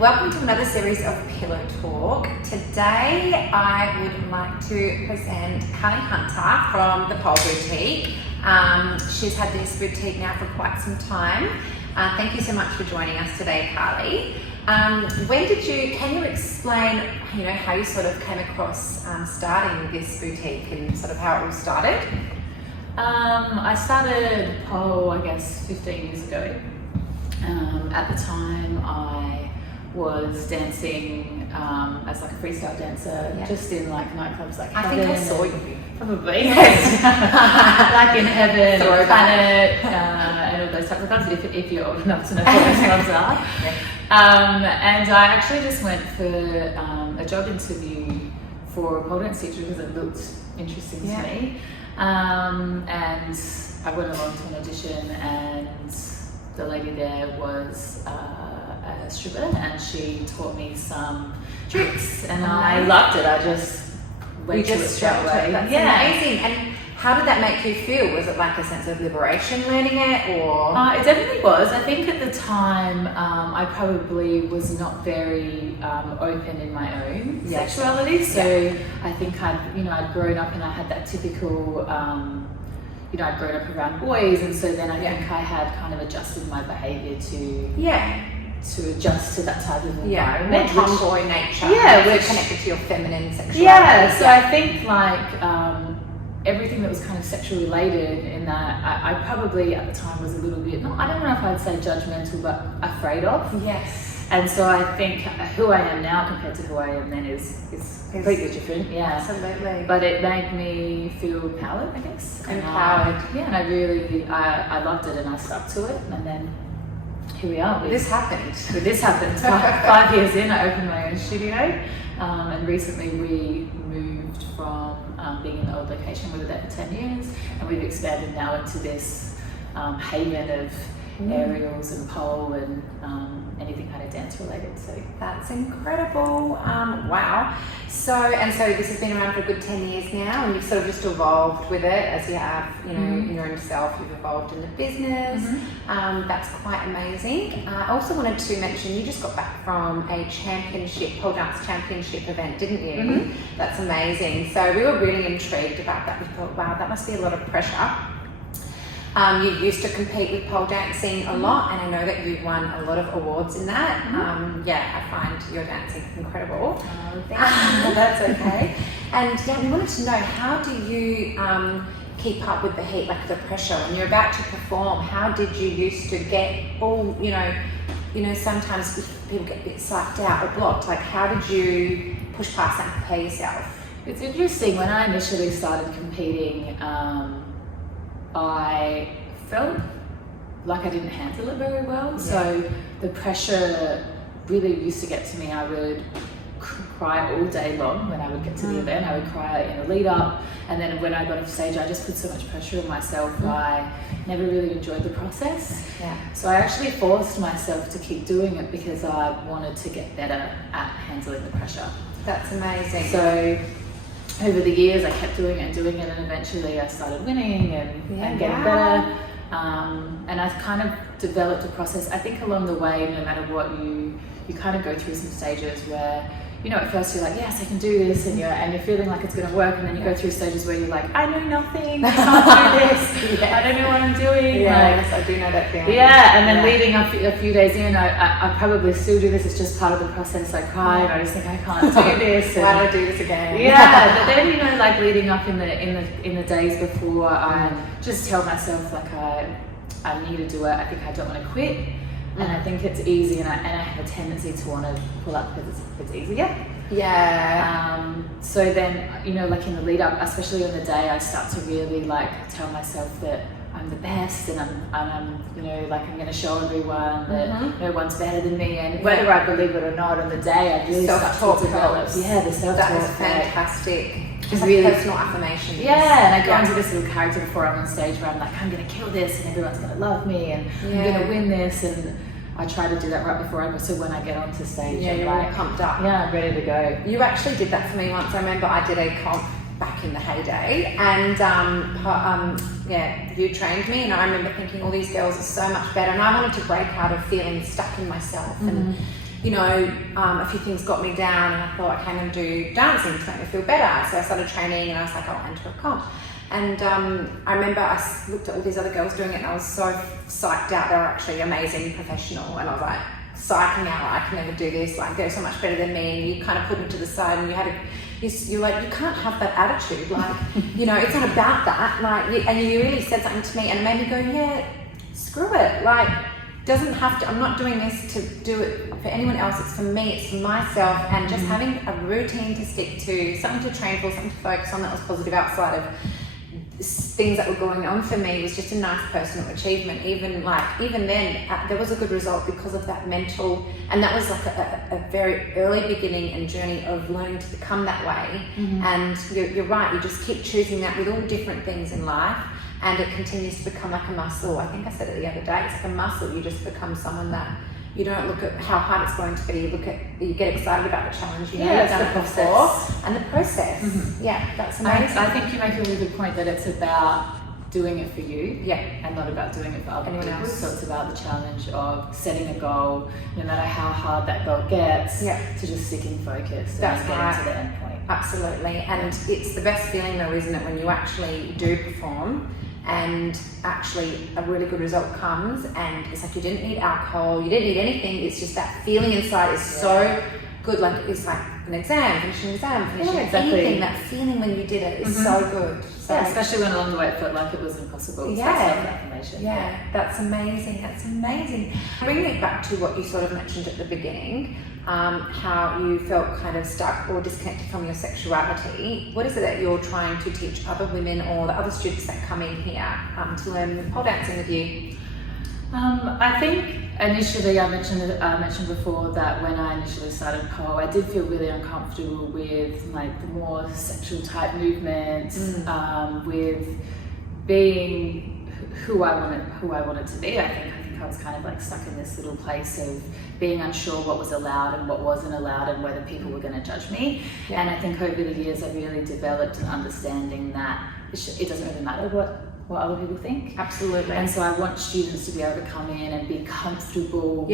welcome to another series of Pillow Talk. Today I would like to present Carlie Hunter from the Pole Boutique. She's had this boutique now for quite some time. Thank you so much for joining us today, Carlie. Can you explain, how you sort of came across starting this boutique and sort of how it all started? I started pole, 15 years ago. At the time, I was dancing as like a freestyle dancer, just in like nightclubs like I think I saw you. Probably, yes. Like in Heaven, or Planet, and all those types of clubs, if you're old enough to know what those clubs are. And I actually just went for a job interview for a pole dance teacher because it looked interesting to me. And I went along to an audition, and the lady there was a stripper, and she taught me some tricks, and I loved it. I just went to it straight away. That's amazing. And how did that make you feel? Was it like a sense of liberation learning it, or? It definitely was. I think at the time I probably was not very open in my own sexuality. So I think I'd grown up and I had that typical, I'd grown up around boys, and so then I think I had kind of adjusted my behaviour to adjust to that type of environment. More tomboy nature. Which connected to your feminine sexuality. So I think everything that was kind of sexual related in that I probably at the time was a little bit, I don't know if I'd say judgmental, but afraid of. Yes. And so I think who I am now compared to who I am then is completely different. Yeah. Absolutely. But it made me feel empowered, I guess. Empowered. And I really, I loved it, and I stuck to it, and then here we are. This happened. 5 years in, I opened my own studio, and recently we moved from being in the old location. We were there for 10 years, and we've expanded now into this haven of aerials and pole and anything kind of dance related. So that's incredible. Wow. So this has been around for a good 10 years now, and you've sort of just evolved with it as you have, in your own self, you've evolved in the business. That's quite amazing. I also wanted to mention, you just got back from a pole dance championship event, didn't you? That's amazing. So we were really intrigued about that. We thought, wow, that must be a lot of pressure. You used to compete with pole dancing a lot, and I know that you've won a lot of awards in that. I find your dancing incredible. Oh, thank you. That's okay. And we wanted to know, how do you keep up with the heat, like the pressure when you're about to perform? How did you used to get all, sometimes people get a bit psyched out or blocked. Like, how did you push past that and prepare yourself? It's interesting. When I initially started competing, I felt like I didn't handle it very well. So the pressure really used to get to me. I would cry all day long when I would get to the event. I would cry in the lead up, and then when I got off stage, I just put so much pressure on myself. I never really enjoyed the process. So I actually forced myself to keep doing it because I wanted to get better at handling the pressure. That's amazing. So over the years, I kept doing it, and eventually I started winning and getting better. And I've kind of developed a process. I think along the way, no matter what, you kind of go through some stages where, at first you're like, yes, I can do this, and you're feeling like it's going to work, and then you go through stages where you're like, I know nothing, I can't do this, I don't know what I'm doing. Yes, I do know that feeling. And then leading up a few days in, I probably still do this. It's just part of the process. I cry, and I just think I can't do this. Why do I do this again? But then like leading up in the days before, I just tell myself like I need to do it. I think I don't want to quit. And I think it's easy, and I have a tendency to want to pull up because it's easier. So then, like in the lead up, especially on the day, I start to really like tell myself that I'm the best, and I'm I'm going to show everyone that no one's better than me, and whether I believe it or not, on the day I really start to develop. The self-talk. That is fantastic. Just really like personal affirmations. And I go into this little character before I'm on stage where I'm like, I'm going to kill this, and everyone's going to love me, and I'm going to win this, and I try to do that right before I go. So when I get onto stage, you're like pumped up. I'm ready to go. You actually did that for me once. I remember I did a comp back in the heyday, and you trained me, and I remember thinking all these girls are so much better, and I wanted to break out of feeling stuck in myself and you know, a few things got me down, and I thought, okay, I'm going to do dancing to make me feel better. So I started training, and I was like, I'll enter a comp. And I remember I looked at all these other girls doing it, and I was so psyched out. They were actually amazing, professional, and I was like psyching out, I can never do this, like they're so much better than me. And you kind of put them to the side, and you're like, you can't have that attitude, like, you know, it's not about that, like, and you really said something to me, and it made me go, yeah, screw it, like, doesn't have to, I'm not doing this to do it for anyone else, it's for me, it's for myself. And just having a routine to stick to, something to train for, something to focus on that was positive outside of things that were going on for me, was just a nice personal achievement. Even then, there was a good result because of that mental, and that was like a very early beginning and journey of learning to become that way. And you're right, you just keep choosing that with all different things in life, and it continues to become like a muscle. I think I said it the other day, it's like a muscle. You just become someone that you don't look at how hard it's going to be, you get excited about the challenge, you know, you've done it before, and the process. Yeah, that's amazing. I think you make a really good point that it's about doing it for you, yeah, and not about doing it for other anyone people. else. So it's about the challenge of setting a goal, no matter how hard that goal gets, yeah, to just sticking focused that's and getting right. to the end point. Absolutely, and it's the best feeling though, isn't it, when you actually do perform and actually a really good result comes, and it's like you didn't need alcohol, you didn't need anything, it's just that feeling inside is so good. Like it's like an exam, finishing anything, that feeling when you did it is so good. So, yeah, especially when along the way it felt like it was impossible. Yeah, self-affirmation. Yeah, that's amazing. Bringing it back to what you sort of mentioned at the beginning, how you felt kind of stuck or disconnected from your sexuality. What is it that you're trying to teach other women or the other students that come in here to learn pole dancing with you? I think initially I mentioned before that when I initially started pole, I did feel really uncomfortable with like the more sexual type movements, with being who I wanted to be. I think I was kind of like stuck in this little place of being unsure what was allowed and what wasn't allowed, and whether people were going to judge me. Yeah. And I think over the years I've really developed an understanding that it doesn't really matter what other people think. Absolutely. And so I want students to be able to come in and be comfortable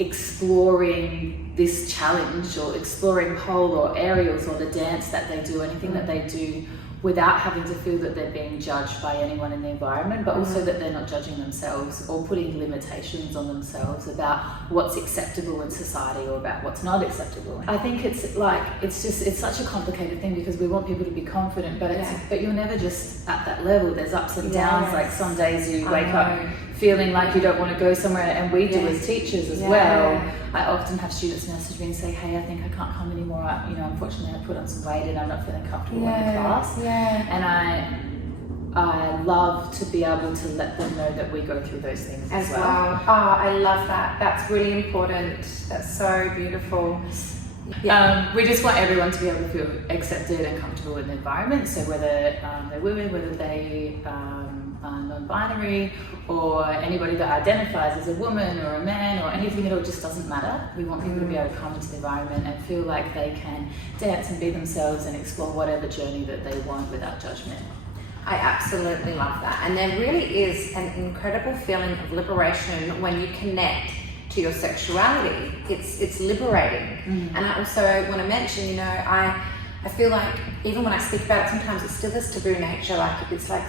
exploring this challenge, or exploring pole or aerials or the dance that they do, anything that they do, without having to feel that they're being judged by anyone in the environment, but also that they're not judging themselves or putting limitations on themselves about what's acceptable in society or about what's not acceptable. I think it's such a complicated thing, because we want people to be confident, but you're never just at that level. There's ups and downs. Like some days you wake up feeling like you don't want to go somewhere, and we do as teachers as well. I often have students message me and say, hey, I think I can't come anymore. Unfortunately I put on some weight and I'm not feeling comfortable in the class. And I love to be able to let them know that we go through those things as well. Oh, I love that. That's really important. That's so beautiful. We just want everyone to be able to feel accepted and comfortable in the environment. So whether they're women, whether they are non-binary, or anybody that identifies as a woman or a man or anything at all, just doesn't matter. We want people to be able to come into the environment and feel like they can dance and be themselves and explore whatever journey that they want without judgment. I absolutely love that. And there really is an incredible feeling of liberation when you connect to your sexuality. It's liberating. And I also want to mention, I feel like even when I speak about it, sometimes it still is taboo nature. Like it's like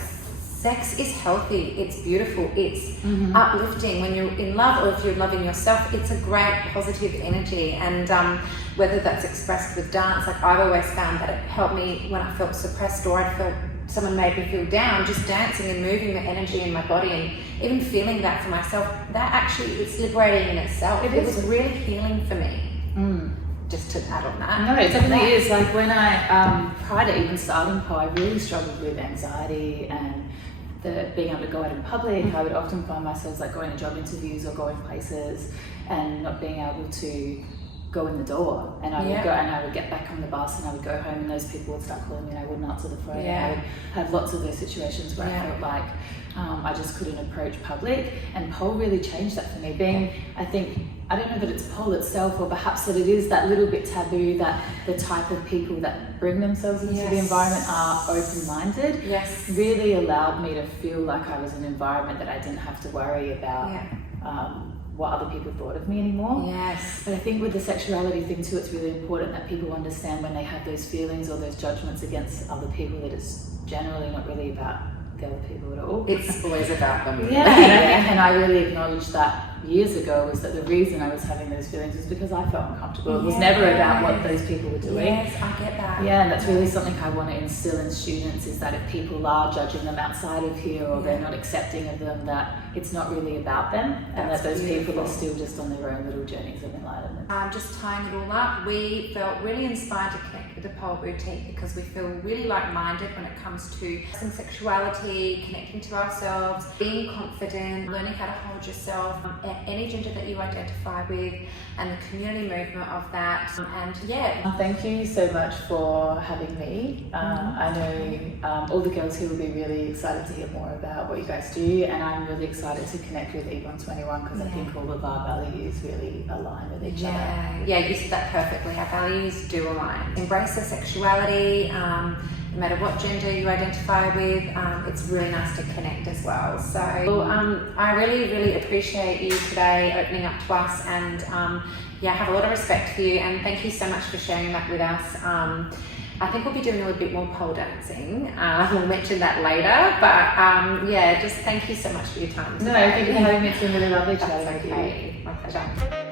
sex is healthy, it's beautiful, it's uplifting. When you're in love, or if you're loving yourself, it's a great positive energy. And whether that's expressed with dance, like I've always found that it helped me when I felt suppressed, or I felt someone made me feel down, just dancing and moving the energy in my body, and even feeling that for myself, that actually is liberating in itself. It was really healing for me. Just to add on that. No, it definitely is. Like when I, prior to even starting pole, I really struggled with anxiety and being able to go out in public. I would often find myself like going to job interviews or going places and not being able to go in the door, and I would go, and I would get back on the bus and I would go home, and those people would start calling me and I wouldn't answer the phone. I would have lots of those situations where I felt like I just couldn't approach public, and pole really changed that for me. I don't know that it's pole itself, or perhaps that it is that little bit taboo, that the type of people that bring themselves into the environment are open-minded, really allowed me to feel like I was in an environment that I didn't have to worry about what other people thought of me anymore. Yes. But I think with the sexuality thing too, it's really important that people understand when they have those feelings or those judgments against other people that it's generally not really about the other people at all. It's always about them. Yeah, and I really acknowledged that years ago, was that the reason I was having those feelings was because I felt uncomfortable. It was never about what those people were doing. Yes, I get that. Yeah, and that's really something I want to instill in students, is that if people are judging them outside of here or they're not accepting of them, that it's not really about them, and that those people are still just on their own little journeys of enlightenment. Just tying it all up, we felt really inspired to connect with the Pole Boutique because we feel really like-minded when it comes to sexuality, connecting to ourselves, being confident, learning how to hold yourself, any gender that you identify with, and the community movement of that. And thank you so much for having me. I know all the girls here will be really excited to hear more about what you guys do, and I'm really excited to connect with E121 because I think all of our values really align with each other. Yeah, you said that perfectly. Our values do align. Embrace your sexuality, no matter what gender you identify with. It's really nice to connect as well. So I really appreciate you today opening up to us, and I have a lot of respect for you, and thank you so much for sharing that with us. I think we'll be doing a little bit more pole dancing. We'll mention that later, but just thank you so much for your time today. No, thank you for having me. It's been really lovely chatting with you. My pleasure.